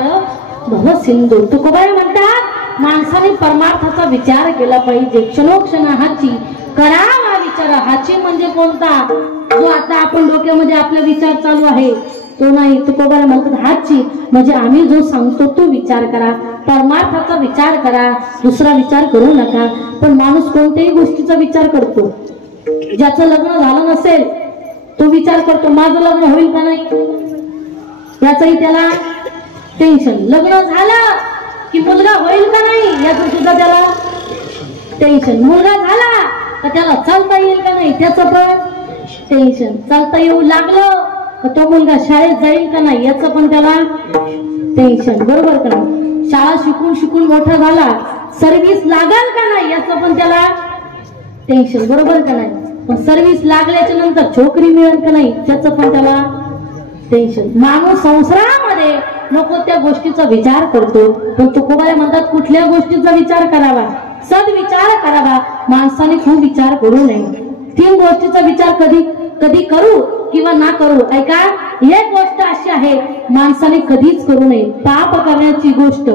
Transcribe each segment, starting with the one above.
पार भव सिंधू. तुकोबाई म्हणतात माणसाने परमार्थाचा विचार केला पाहिजे. क्षणोक्षण हाची करावा विचार. हाची म्हणजे कोणता? जो आता आपण डोक्यामध्ये आपला विचार चालू आहे तो नाही. तुकोबाई म्हणतात हाची म्हणजे आम्ही जो सांगतो तो विचार करा, परमार्थाचा विचार करा, दुसरा विचार करू नका. पण माणूस कोणत्याही गोष्टीचा विचार करतो. ज्याचं लग्न झालं नसेल तो विचार करतो माझं लग्न होईल का नाही, याचंही त्याला टेन्शन. लग्न झालं की मुलगा होईल का नाही याचं सुद्धा त्याला टेन्शन. मुलगा झाला तर त्याला चालता येईल का नाही त्याचं पण टेन्शन. चालता येऊ लागलं तर तो मुलगा शाळेत जाईल का नाही याचं पण त्याला टेन्शन. बरोबर का नाही? शाळा शिकून शिकून मोठा झाला, सर्व्हिस लागल का नाही याचं पण त्याला टेन्शन. बरोबर का नाही? पण सर्व्हिस लागल्याच्या नंतर छोकरी मिळेल का नाही त्याचं पण त्याला टेन्शन. माणूस संसारामध्ये नको त्या गोष्टीचा विचार करतो. पण तुकोबाई म्हणतात कुठल्या गोष्टीचा विचार करावा? सद्विचार करावा. माणसाने खूप विचार करू नये. 3 गोष्टीचा विचार कधी करू किंवा ना करू. ऐका, एक गोष्ट अशी आहे माणसाने कधीच करू नये. पाप करण्याची गोष्ट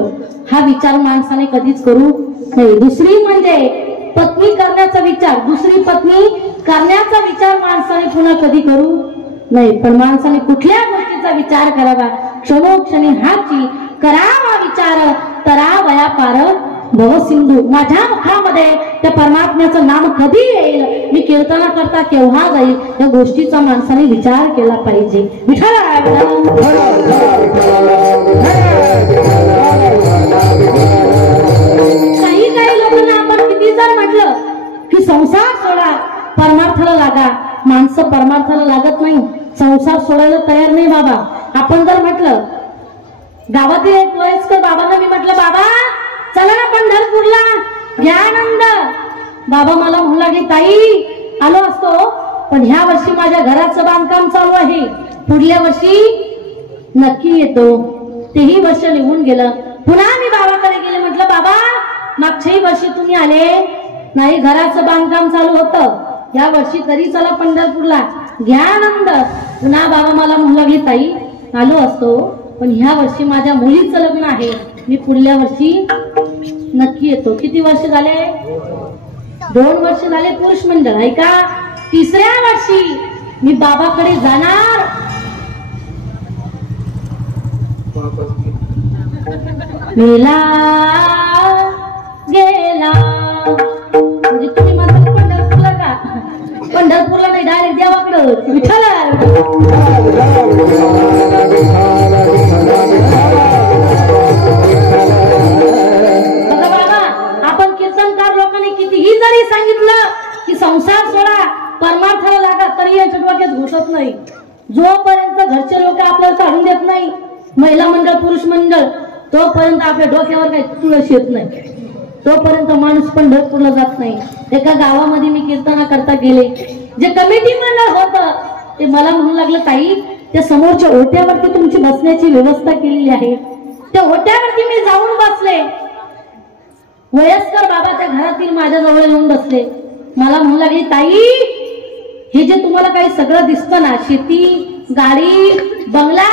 हा विचार माणसाने कधीच करू नये. दुसरी म्हणजे पत्नी करण्याचा विचार, दुसरी पत्नी करण्याचा विचार माणसाने पुन्हा कधी करू नाही. पण माणसाने कुठल्या गोष्टीचा विचार करावा? क्षणोक्षणी हाची करावा विचार. तरावया पार भव सिंधू. माझ्या मुखामध्ये त्या परमात्म्याचं नाम कधी येईल, मी कीर्तना करता केव्हा जाईल, या गोष्टीचा माणसाने विचार केला पाहिजे. काही लोकांना आपण किती जर म्हटलं की संसार सोडा परमार्थाला लागा, माणसं परमार्थाला लागत नाही, संसार सोडायला तयार नाही. बाबा आपण जर म्हटलं, गावातील एक वयस्कर बाबांना मी म्हटलं बाबा चला ना पंढरपूरला घ्या आनंद. बाबा मला म्हणू लागली ताई आलो असतो पण ह्या वर्षी माझ्या घराचं बांधकाम चालू आहे, पुढल्या वर्षी नक्की येतो. तेही वर्ष निघून गेलं. पुन्हा मी बाबाकडे गेले, म्हटलं बाबा मागच्याही वर्षी तुम्ही आले नाही, घराचं बांधकाम चालू होतं, या वर्षी तरी चला पंढरपूरला घ्या आनंद. पुन्हा बाबा मला म्हणू लागली ताई आलो असतो पण ह्या वर्षी माझ्या मुलीचं लग्न आहे, मी पुढल्या वर्षी नक्की येतो. किती वर्ष झाले? 2 वर्ष झाले पुरुष मंडळ. ऐका, 3ऱ्या वर्षी मी बाबाकडे जाणार. मेला गेला म्हणजे तुम्ही म्हणता पंढरपूरला का? पंढरपूरला नाही, डायरेक्ट देवाकडं विठ्ठला. बघा बाबा, आपण कीर्तनकार लोकांनी कितीही जरी सांगितलं की संसार सोडा परमार्थाला लागा तरी याच्या डोक्यात घुसत नाही. जोपर्यंत घरचे लोक आपल्याला काढून देत नाही, महिला मंडळ पुरुष मंडळ, तोपर्यंत आपल्या डोक्यावर काही तुळस येत नाही, तोपर्यंत माणूस पंढरपूरला जात नाही. एका गावामध्ये मी कीर्तना करता गेले, जे कमिटी मंडळ होतं ते मला म्हणू लागलं ताई त्या समोरच्या ओट्यावरती तुमची बसण्याची व्यवस्था केलेली आहे. त्या ओट्यावरती मी जाऊन बसले. वयस्कर बाबा त्या घरातील माझ्या जवळ येऊन बसले. मला म्हणू लागली ताई हे जे तुम्हाला काही सगळं दिसतं ना, शेती गाडी बंगला,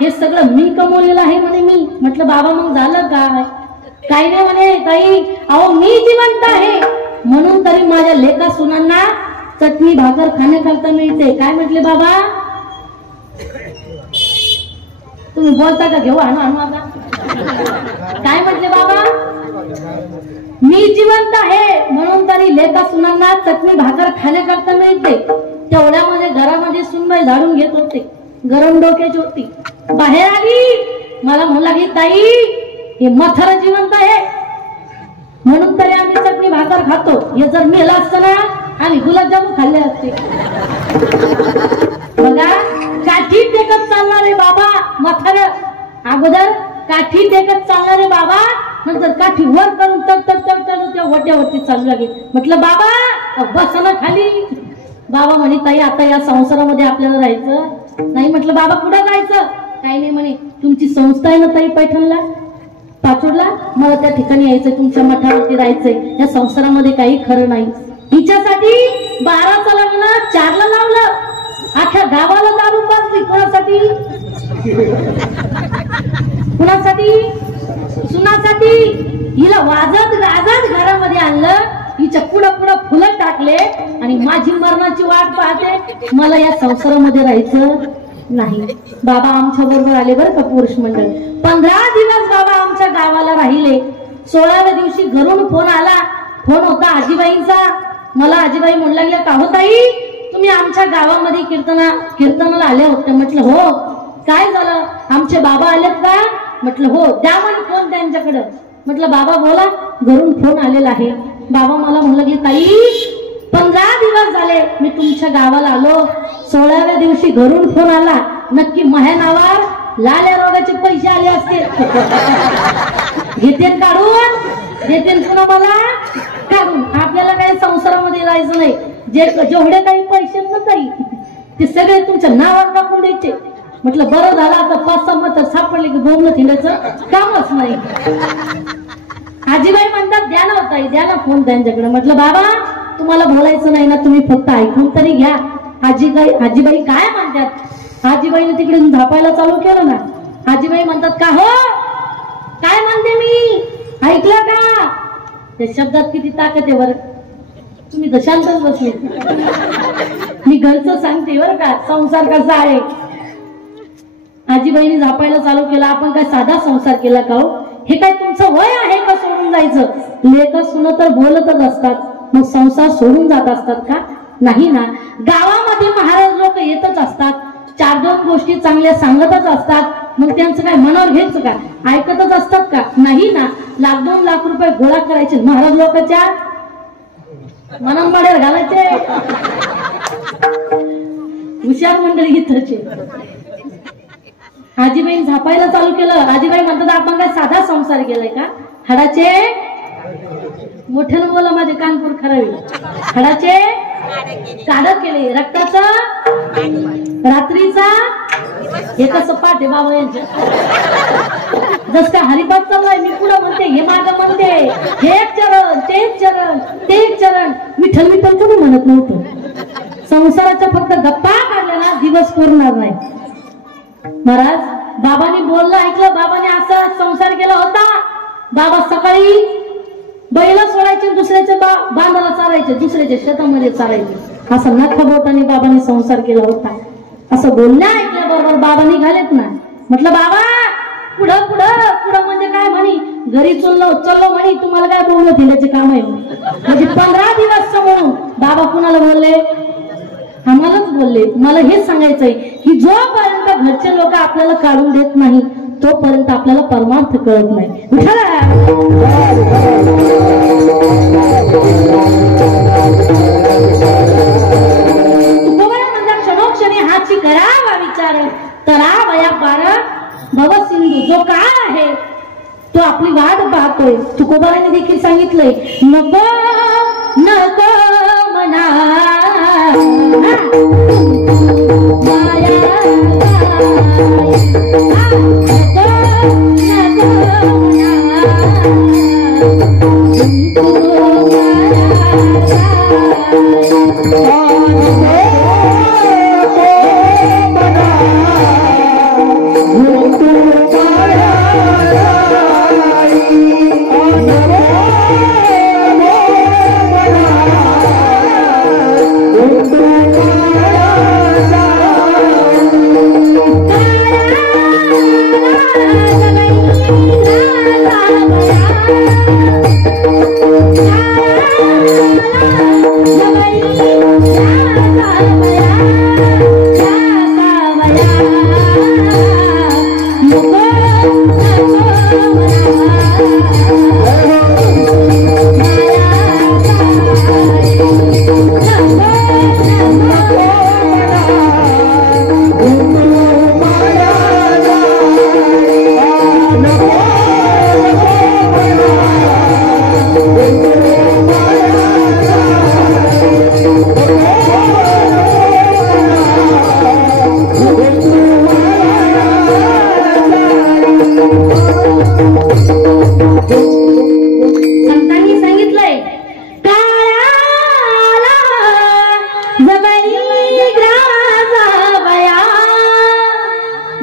हे सगळं मी कमवलेलं आहे म्हणे. मी म्हटलं बाबा मग झालं काय? काही नाही म्हणे ताई, अहो मी जिवंत आहे म्हणून तरी माझ्या लेका सुनांना चटणी भाकर खाण्याकरता मिळते. काय म्हटले बाबा? तुम्ही बोलता का? घेऊ आणू आणू आता. काय म्हटले बाबा? मी जिवंत आहे म्हणून तरी लेका सुनांना चटणी भाकर खाण्याकरता मिळते. तेवढ्यामध्ये घरामध्ये सुनबाई झाडून घेत होते, गरम डोक्याची होती. बाहेर आली, मला म्हणू लागली ताई हे मथर जिवंत आहे म्हणून तरी आम्ही चटणी भाकर खातो, हे जर मेला असतं ना आम्ही गुलाबजामुन खाल्ले असते. बघा, काठी टेकत चालणारे बाबा मथर, अगोदर काठी टेकत चालणारे बाबा, नंतर काठी वर करून त्या वट्यावरती चालू लागले. म्हटलं बाबा बसा ना खाली. बाबा म्हणे ताई आता या संसारामध्ये आपल्याला राहायचं नाही. म्हटलं बाबा कुठं जायचं? काही नाही म्हणे, तुमची संस्था आहे ना ताई पैठणला पाचोडला, मला त्या ठिकाणी यायचंय, तुमच्या मठावरती राहायचंय, या संसारामध्ये काही खरं नाही. हिच्यासाठी 12चं लग्न 4ला लावलं, अख्ख्या गावाला दारू पाजली. कोणासाठी? कुणासाठी? सुनासाठी हिला वाजत गाजत घरामध्ये आणलं, हिच्या पुढं पुढं फुलं टाकले आणि माझी मरणाची वाट पाहते, मला या संसारामध्ये राहायचं नाही. बाबा आमच्या बरोबर आले बरं का पुरुष मंडळ. 15 दिवस बाबा आमच्या गावाला राहिले. 16व्या दिवशी घरून फोन आला. फोन होता आजीबाईंचा. मला आजीबाई म्हणू लागल्या, का हो ताई तुम्ही आमच्या गावामध्ये कीर्तनाला आल्या होत्या. म्हटलं हो. काय झालं, आमचे बाबा आलेत का. म्हटलं हो. द्या म्हणे फोन त्यांच्याकडं. म्हटलं बाबा बोला. घरून फोन आलेला आहे. बाबा मला म्हणू लागले, ताई 15 दिवस झाले मी तुमच्या गावाला आलो. 16व्या दिवशी घरून फोन आला. नक्की माझ्या नावावर लाल्या रोगाचे पैसे आले असते. घेते काढून, देते पुन्हा मला काढून. आपल्याला काही संसारामध्ये राहायचं नाही. जेवढे काही पैसे नाही ते सगळे तुमच्या नावावर टाकून द्यायचे. म्हटलं बरं झालं, आता 5-6 मत सापडले की बोलणं थिंडायचं कामच नाही. आजीबाई म्हणतात, द्या ना होता, द्या ना फोन त्यांच्याकडे. म्हटलं बाबा तुम्हाला बोलायचं नाही ना, तुम्ही फक्त ऐकून तरी घ्या. आजीबाई काय म्हणतात. आजीबाईने तिकडे झापायला चालू केलं ना. आजीबाई म्हणतात, का हो काय म्हणते मी, ऐकलं का. त्या शब्दात किती ताकद आहे बरं. तुम्ही तर शांतच बसले. मी घरचं सांगते बरं का, संसार कसा आहे. आजीबाईने झापायला चालू केला. आपण काय साधा संसार केला का हो. हे काय तुमचं वय आहे का सोडून जायचं. लेकं सुनं तर बोलतच असतात, मग संसार सोडून जात असतात का. नाही ना. गावामध्ये महाराज लोक येतच असतात, 4-2 गोष्टी चांगल्या सांगतच असतात. मग त्यांचं काय मनावर घ्यायचं का, ऐकतच असतात का. नाही ना. 1-2 लाख रुपये गोळा करायचे महाराज लोकांच्या मनांमध्ये घालायचे. हुशार मंडळी इथचे. आजीबाई झापायला चालू केलं. आजीबाई म्हणतात, आपण काय साधा संसार केलाय का. हाडाचे मोठ्यानं बोला, माझे कानपूर खरावी. हाडाचे काढत केले, रक्ताचा रात्रीचा. हे कसं पाठ आहे बाबा यांचं. जस का हरिपाठ चाललाय, मी पुढं म्हणते, हे मागं म्हणते, हे एक चरण ते एक चरण ते एक चरण. विठ्ठल विठ्ठल कोणी म्हणत नव्हतं. संसाराच्या फक्त गप्पा काढल्या ना दिवस पुरणार नाही. महाराज बाबांनी बोललं ऐकलं. बाबांनी असा संसार केला होता. बाबा सकाळी बैल सोडायचे, दुसऱ्याच्या बांधाला चालायचे, दुसऱ्याच्या शेतामध्ये चालायचे. असा नखबोटाने बाबांनी संसार केला होता. असं बोलण्या ऐकल्याबरोबर बाबा निघालेत ना. म्हटलं बाबा पुढं पुढं पुढं म्हणजे काय म्हणी, घरी चललो म्हणी, तुम्हाला काय बोलणं दिल्याचे काम आहे. म्हणजे 15 दिवस समोरून बाबा कुणाला बोलले, आम्हालाच बोलले. मला हेच सांगायचंय की जोपर्यंत घरचे लोक आपल्याला काढून देत नाही तोपर्यंत आपल्याला परमार्थ कळत नाही. क्षणोक्षणी हाची करावा विचार, करावया पार भव सिंधू. जो काळ आहे तो आपली वाट पाहतोय. तुकोबाराने देखील सांगितलंय, नको नको मना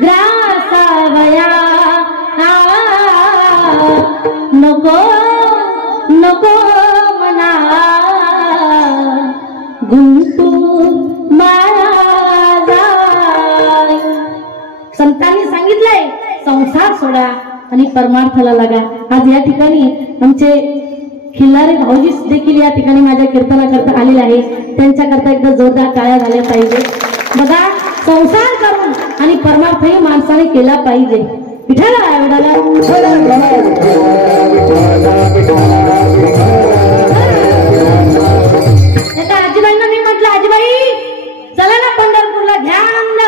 ग्रासावया नको नको मना गुंतू माया जाय. संतांनी सांगितलंय संसार सोडा आणि परमार्थाला लागा. आज या ठिकाणी आमचे खिल्लारे भाऊजी देखील या ठिकाणी माझ्या कीर्तनाकरता आलेले आहे. त्यांच्याकरता एकदा जोरदार टाळ्या झाल्या पाहिजे. बघा संसार करून आणि परमार्थही माणसाने केला पाहिजे. विठाला आजीबाईंना मी म्हटलं आजीबाई चला ना पंढरपूरला घ्या आनंद.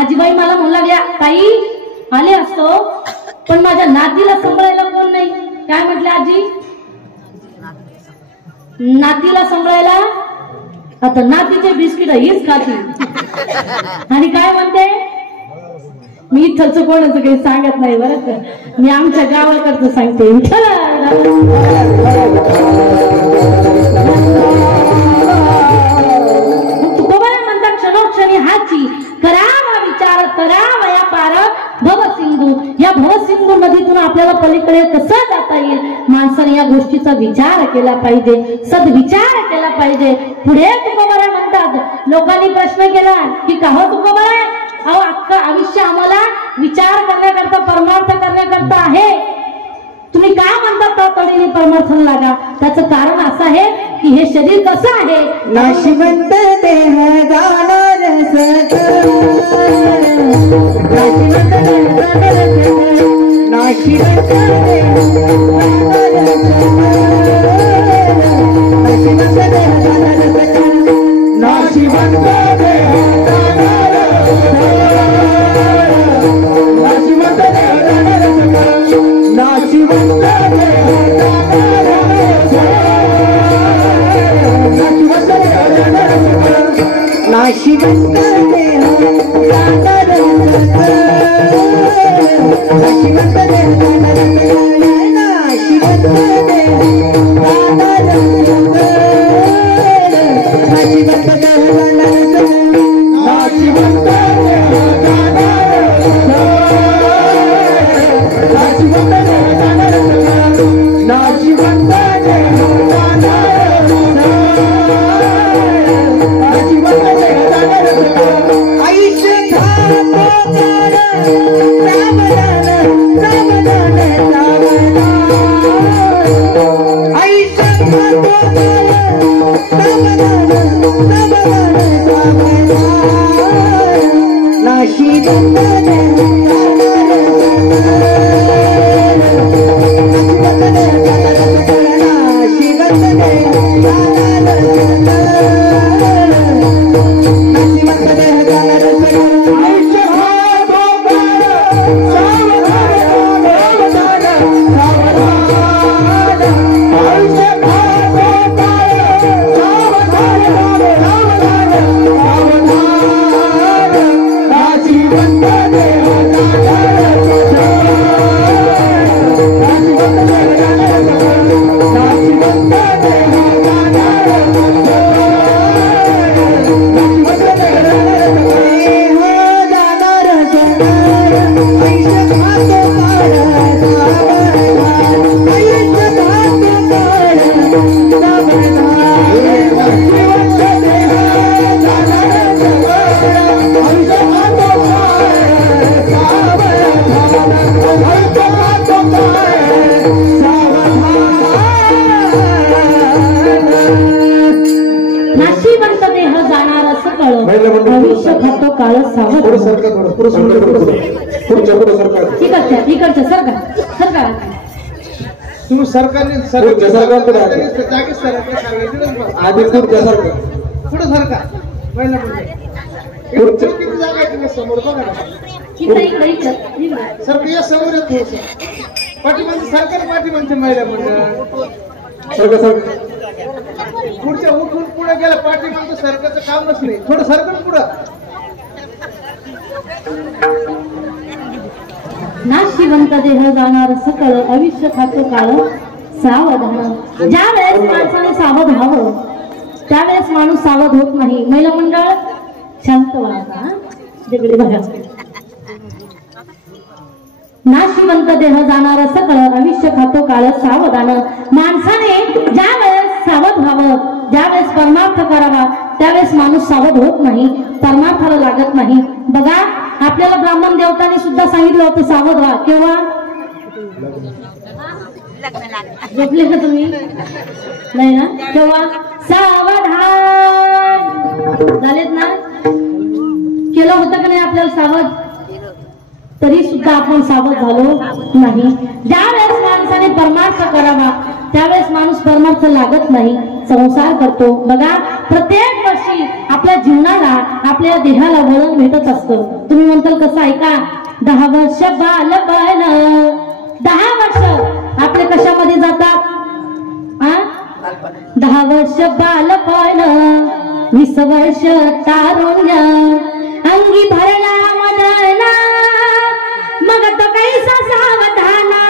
आजीबाई मला म्हणू लागल्या ताई आले असतो पण माझ्या नातीला सांभाळायला कोण नाही. काय म्हटलं आजी? नातीला सांभाळायला आता नातीचे बिस्किट हीच खाती आणि काय म्हणते मी इथलचं कोणाचं काही सांगत नाही बरं का. मी आमच्या गावाकडचं सांगते. तुकोबाई म्हणतात क्षणोक्षणी हाची करावा विचार करावा या पार भवसिंधू. या भवसिंधू नदीतून आपल्याला पलीकडे कसं जाता येईल माणसाने या गोष्टीचा विचार केला पाहिजे. सद्विचार केला पाहिजे. पुढे तुकोबाई म्हणतात लोकांनी प्रश्न केला की का हो तुकोबाई अहो अख्खं आयुष्य आम्हाला विचार करण्याकरता परमार्थ करण्याकरता आहे तुम्ही काय म्हणतात तातडीने परमार्थाला लागा. त्याचं कारण असं आहे की हे शरीर कसं आहे नाशिवंत देह जाणार भविष्य खातो काळ सावध. इकडच्या सरकार तुम्ही सरकारने आधी पुढे सरकार महिला किती जागा आहे समोर बघा ना सर या समोर येत पाठीमागचे सरकार पाठीमागचे महिला मंडळ पुढच्या उठून पुढे गेला पाठीमागचं सरकारचं कामच नाही. थोडं सरकार पुढं नाशिवंत देह जाणार सकळ आयुष्य खातो काळ सावधान. ज्या वेळेस माणसाने सावध व्हावं त्यावेळेस माणूस सावध होत नाही. महिला मंडळ शांत व्हा. तिकडे बघा नाशिवंत देह जाणार सकळ आयुष्य खातो काळ सावधान. माणसाने ज्या वेळेस सावध व्हावं, ज्या वेळेस परमार्थ करावा त्यावेळेस माणूस सावध होत नाही, परमार्थाला लागत नाही. बघा आपल्याला ब्राह्मण देवतांनी सुद्धा सांगितलं होतं सावध व्हा. केव्हा झोपले का तुम्ही? नाही ना? केव्हा सावधान झालेत ना? केलं होतं का नाही आपल्याला सावध? तरी सुद्धा आपण सावध झालो नाही. ज्या वेळेस माणसाने परमार्थ करावा त्यावेळेस माणूस परमार्थ लागत नाही, संसार करतो. बघा प्रत्येक वर्षी आपल्या जीवनाला आपल्या देहाला वळण भेटत असतं. तुम्ही म्हणताल कसं? ऐका, 10 वर्ष बालपण, 10 वर्ष आपले कशामध्ये जातात? 10 वर्ष बालपण, 20 वर्ष तारुण्य, अंगी भरला मदना, मग तो कैसा सावधाना.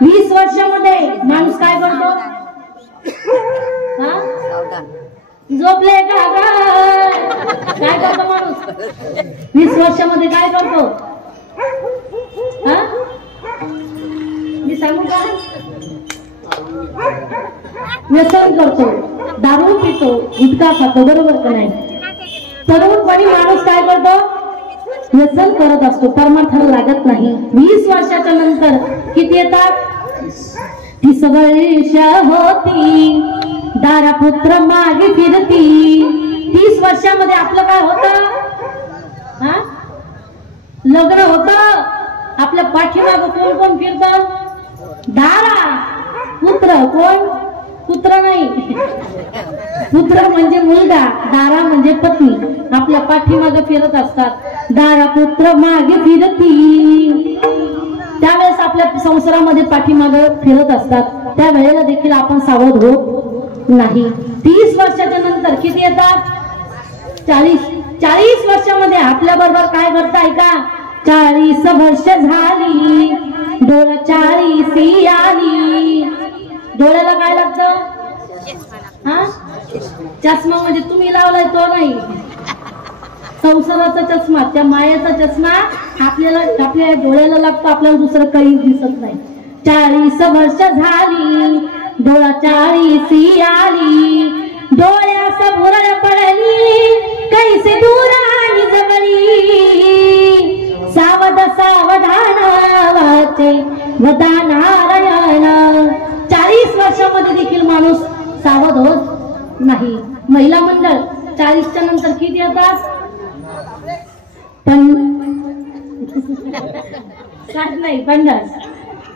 20 वर्षामध्ये माणूस काय करतो? झोपले का? काय करतो माणूस 20 वर्षामध्ये? काय करतो? मी सांगू का? व्यसन करतो, दारू पितो, गुटखा खातो, बरोबर का नाही? तरुणपणी माणूस काय करतो? व्यसन करत असतो, परमार्थाला लागत नाही. 20 वर्षाच्या नंतर किती येतात? 30 वर्ष होती, दारापुत्र मागे फिरती. 30 वर्षामध्ये आपलं काय होतं? लग्न होतं. आपल्या पाठीमागं कोण कोण फिरतं? दारा. पुत्र कोण? पुत्र नाही, पुत्र म्हणजे मुलगा, दारा म्हणजे पत्नी. आपल्या पाठीमागे फिरत असतात. दारा पुत्र मागे फिरती. त्यावेळेस आपल्या संसारामध्ये पाठीमागे फिरत असतात. त्या वेळेला देखील आपण सावध होत नाही. 30 वर्षाच्या नंतर किती येतात? 40 वर्षामध्ये आपल्या बरोबर काय करताय का? 40 वर्ष झाली, डोळा 40 आली. डोळ्याला काय लागतं? चष्मा. म्हणजे तुम्ही लावलाय तो नाही, संसाराचा चष्मा, त्या मायाचा चष्मा आपल्याला आपल्या डोळ्याला लागतो. आपल्याला दुसरं काही दिसत नाही. 40 वर्ष झाली, डोळा 40 आली, डोळ्यास भुरळ पडली, कैसे दूर आणि जवळी. सावध सावधान वाचे वदा नारायण. 40 वर्षामध्ये देखील माणूस सावध होत नाही. महिला मंडळ 40च्या नंतर किती येतात?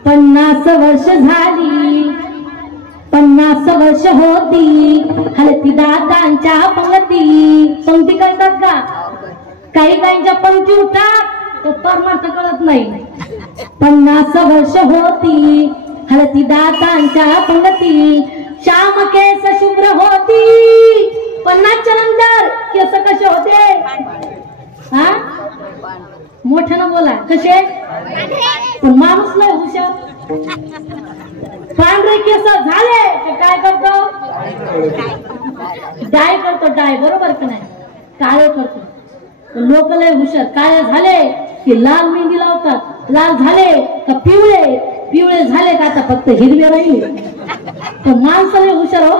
50 वर्ष झाली, 50 वर्ष होती, हलती दातांच्या पंक्ती करतात का? काही काहींच्या पंक्ती उठतात, तो परमार्थ कळत नाही. 50 वर्ष होती, हलती दातांच्या पंक्ती, श्याम केस शुभ्र होती. 50च्या नंतर केस कसे होते? मोठ्यानं बोला. कसे? पण माणूस नाही हुशार. पांढरे केस झाले तर काय करतो? डाय करतो. डाय, बरोबर की नाही? काळे करतो. लोक लय हुशार. काळे झाले की लाल मेहंदी लावतात, लाल झाले का पिवळे, पिवळे झाले का आता फक्त हिरवे राहिले. पण माणसं लय हुशार हो.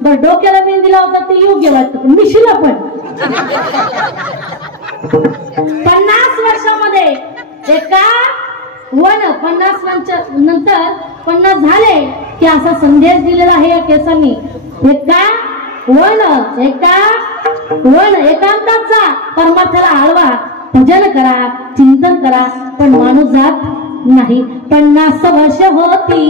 बरं डोक्याला मेहंदी लावतात ते योग्य वाटतं, पण मिशीला पण 50 वर्षामध्ये एका 50 नंतर 50 झाले की असा संदेश दिलेला आहे या केसांनी. एकांताचा परमार्थाला आळवा, भजन करा, चिंतन करा, पण माणूस जात नाही. 50 वर्ष होती,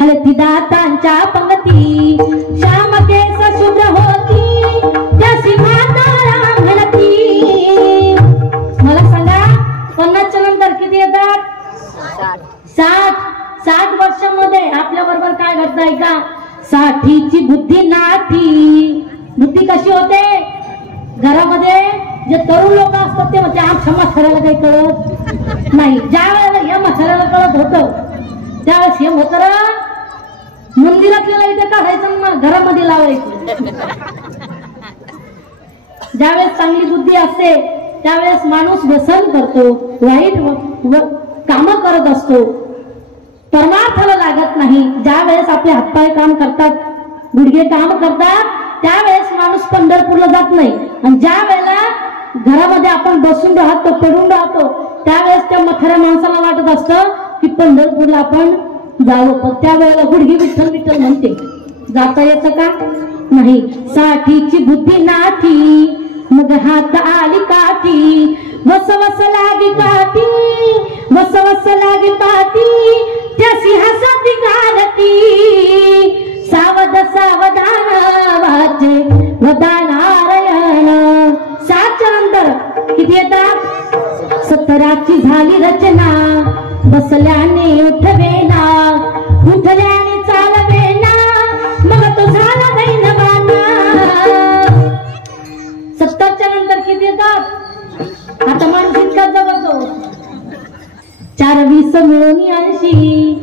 हलती दातांच्या पंक्ती, श्याम केस शुभ्र होती, त्याची म्हातारा म्हणती. मला सांगा 50च्या नंतर किती येतात? 60 वर्षामध्ये आपल्या बरोबर काय घडतंय का? 60ची बुद्धी नाठी. बुद्धी कशी होते? घरामध्ये जे तरुण लोक असतात ते म्हणते आमच्या म्हाताऱ्याला काही कळत नाही. ज्या वेळेला या म्हाताऱ्याला कळत होतं त्यावेळेस हे म्हातारा मंदिरातल्या लाईट काढायचं ना घरामध्ये लावायचं. ज्यावेळेस चांगली बुद्धी असते त्यावेळेस माणूस व्यसन करतो, वाईट काम करत असतो, परमार्थाला लागत नाही. ज्या वेळेस आपले हातपाय काम करतात, गुडघे काम करतात, त्यावेळेस माणूस पंढरपूरला जात नाही. आणि ज्या वेळेला घरामध्ये आपण बसून राहतो, पडून राहतो, त्यावेळेस त्या म्हाताऱ्या माणसाला वाटत असतं की पंढरपूरला आपण जावं. पण त्यावेळेला गुडघे विठ्ठल विठ्ठल म्हणते. जाता येतं का? नाही. साठीची बुद्धी नाठी, मग हात आली काठी, वस वस लागी काठी, वस वस लागी पाठी, त्या सिंहासाती गारती, सावध सावधान वाचे वदा नारायण. 7च्या नंतर किती येतात? 17ची झाली रचना, बसल्याने उठवेना, उठल्याने चालवेना, मग तो झाला दैनवाना. 70च्या नंतर किती येतात? आता माणूस इतका जगतो. 4-20 मिळून 80,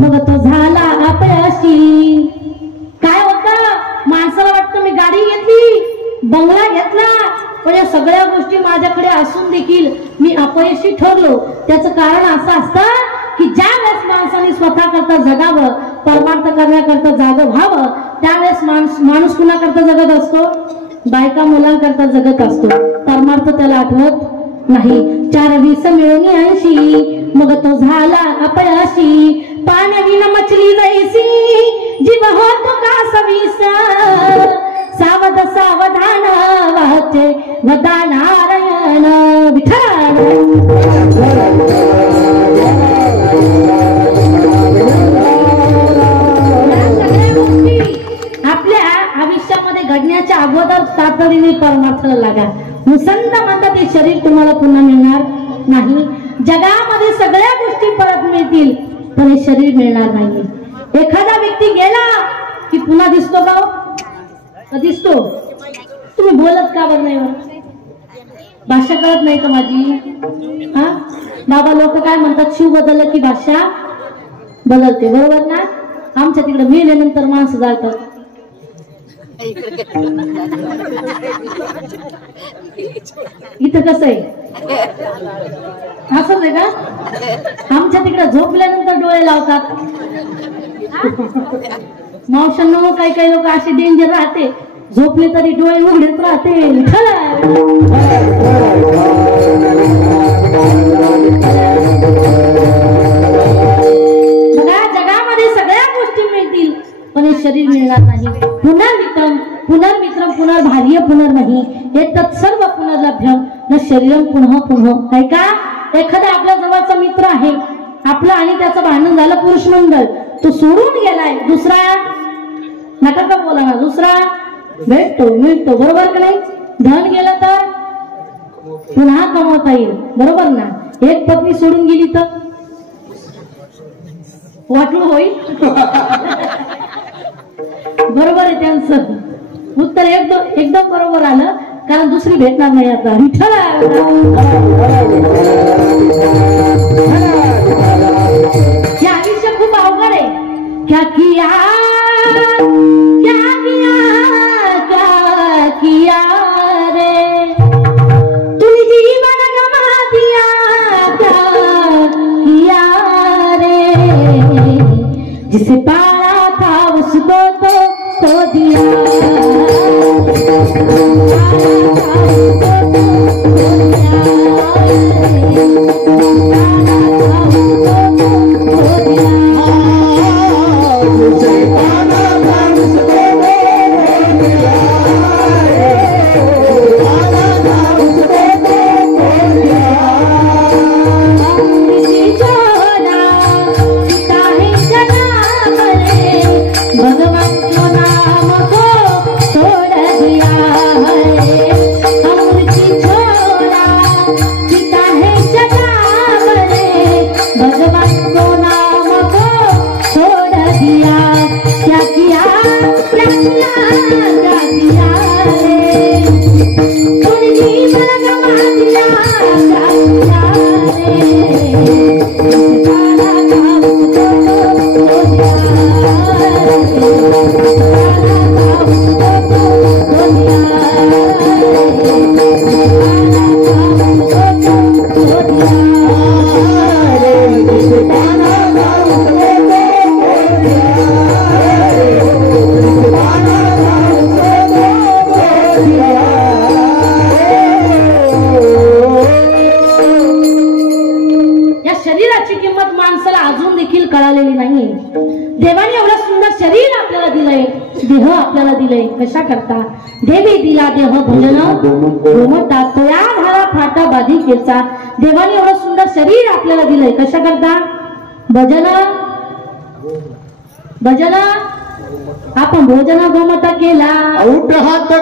मग तो झाला अपयशी. काय होतं? माणसाला वाटतं मी गाडी घेतली, बंगला घेतला, पण या सगळ्या गोष्टी माझ्याकडे असून देखील मी अपयशी ठरलो. त्याचं कारण असं असतं की ज्या वेळेस माणसाने स्वतः करता जगावं, परमार्थ करण्याकरता जागं व्हावं, त्यावेळेस माणूस कुणाकरता जगत असतो? बायका मुलांकरता जगत असतो. परमार्थ त्याला आठवत नाही. 4-20 मिळून 80, मग तो झाला अपयशी. पाण्याविना मछली जैसी, जीव होतो का सवीस, सावध सावधान वाचे वदा नारायण. विठ्ठल आपल्या आयुष्यामध्ये घडण्याच्या अगोदर तातडीने परमार्थाला लागा. मुसंत म्हणतात हे शरीर तुम्हाला पुन्हा मिळणार नाही. जगामध्ये सगळ्या गोष्टी परत मिळतील, पण हे शरीर मिळणार नाही. एखादा व्यक्ती गेला की पुन्हा दिसतो का? दिसतो. तुम्ही बोलत का बरं नाही? भाषा कळत नाही का माझी? हा बाबा, लोक काय म्हणतात? शिव बदललं की भाषा बदलते, बरोबर ना? आमच्या तिकडे मेल्यानंतर माणसं जातात. इथं कसं आहे? असंच आहे का? आमच्या तिकडे झोपल्यानंतर डोळे लावतात. मावशांना काही काही लोक असे डेंजर राहते, झोपले तरी डोळे उघडेच राहते. बघा, जगामध्ये सगळ्या गोष्टी मिळतील, पण हे शरीर मिळणार नाही. पुनर्मित्रम पुनर्मित्रम पुनर्भार्य पुनर्नही, हे तत्सर्व पुनर्लभ्यम न शरीरम पुनः पुनः. ऐका, एखादा आपल्या जवळचा मित्र आहे आपला आणि त्याचं भांडण झालं, पुरुष मंडळ, तो सोडून गेलाय, दुसरा नका का बोला ना, दुसरा भेटतो मिळतो, बरोबर का नाही? धन गेलं तर पुन्हा कमवता येईल, बरोबर ना? एक पत्नी सोडून गेली तर वाटलं होईल? बरोबर आहे त्यांचं उत्तर, एकदम बरोबर आलं, कारण दुसरी भेटणार नाही आता. हे आयुष्य खूप अवघड आहे. क्या किया क्या किया क्या किया रे, तूने जीवन गमा दिया, क्या किया रे, जिसे पाला था उसको तो खो दिया. शरीराची किंमत माणसाला अजून देखील कळालेली नाहीये. देवाने एवढं सुंदर शरीर आपल्याला दिलंय, देह आपल्याला दिलंय कशा करता? देवी दिला देह भजन गोमता तया धारा फाटा बाधिकेचा. देवाने एवढं सुंदर शरीर आपल्याला दिलंय कशा करता? भजन भजन. आपण भोजन गोमता केला. औट हात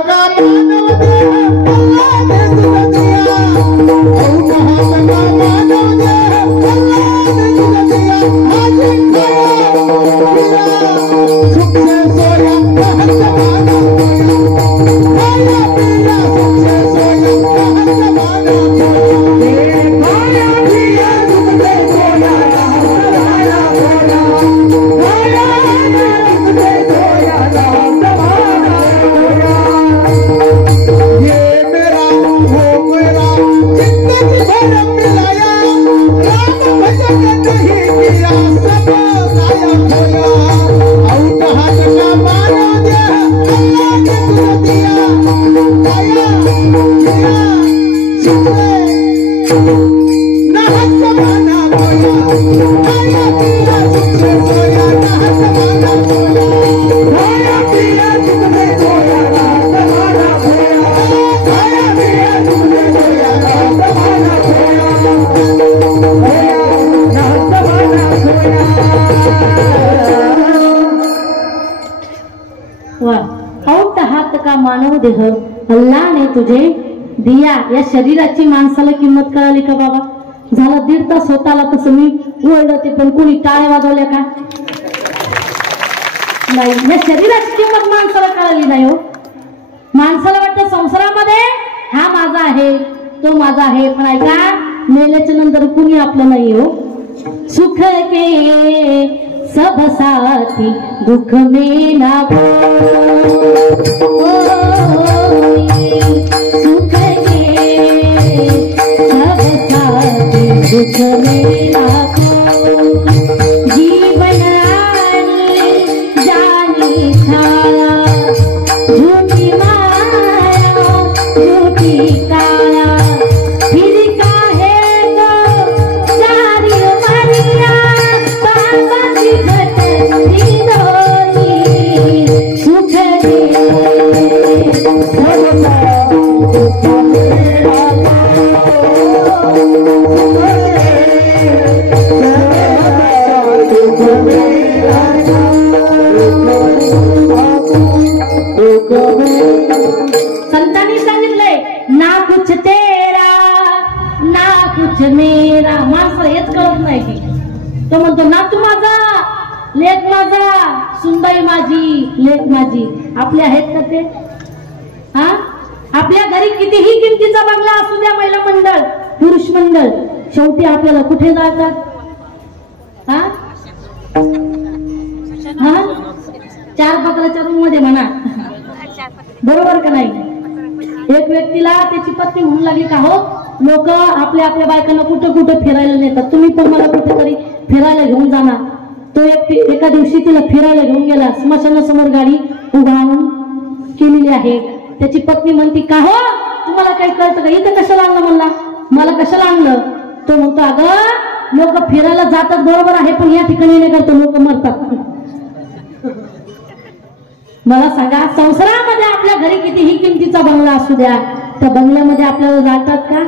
का मानव देह अल्लाने तुझे दिया. या शरीराची माणसाला किंमत कळाली का बाबा? झाला 1.5 तास होताला तसं मी ओरडते पण कोणी टाळ्या वाजवल्या का? नाही. या शरीराची किंमत माणसाला कळाली नाही हो. माणसाला वाटतं संसारामध्ये हा माझा आहे तो माझा आहे, पण ऐका मेल्याच्या नंतर कुणी आपलं नाही हो. सुख के सब साथी दुख में ना सुख के सब साथी दुख में ना जीवन जानी छाया झूठी माया झूठी काया फिर काहे को सारी मरिया बाबा की घटती दोनी सुख दे संतांनी सांगितलंय ना कुछ तेरा ना कुछ मेरा. माणसाला हेच कळत नाही की तो म्हणतो ना तू माझा लेक माझा सुनबाई माझी लेक माझी. आपले आहेत का ते? हा आपल्या घरी कितीही किमतीचा बंगला असू द्या, महिला मंडळ पुरुष मंडळ, शेवटी आपल्याला कुठे जातात? हा हा 4 पत्राच्या रूम मध्ये म्हणा, बरोबर का नाही? एक व्यक्तीला त्याची पत्नी म्हणू लागली का हो लोक आपल्या आपल्या बायकांना कुठं कुठं फिरायला नेतात, तुम्ही पण मला कुठेतरी फिरायला घेऊन जाणार. तो एका दिवशी तिला फिरायला घेऊन गेला. स्मशानासमोर गाडी उभा आणून केलेली आहे. त्याची पत्नी म्हणती का हो तुम्हाला काही कळतं का? इथं कशाला आणलं म्हणला? मला कशाला आणलं? तो म्हणतो अगं लोक फिरायला जातात बरोबर आहे, पण या ठिकाणी नाही करतो लोक मरतात. मला सांगा संसारामध्ये आपल्या घरी कितीही किमतीचा बंगला असू द्या, त्या बंगल्यामध्ये आपल्याला जातात का?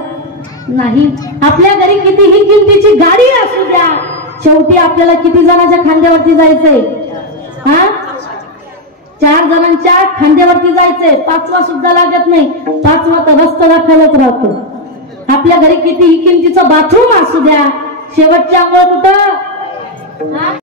नाही. आपल्या घरी कितीही किमतीची गाडी असू द्या, शेवटी आपल्याला किती जणांच्या खांद्यावरती जायचंय? हा 4 जणांच्या खांद्यावरती जायचंय. 5वा सुद्धा लागत नाही. 5वा तर रस्ता दाखवलाच राहतो. आपल्या घरी कितीही किमतीचं बाथरूम असू द्या, शेवटची आंघोळ कुठं?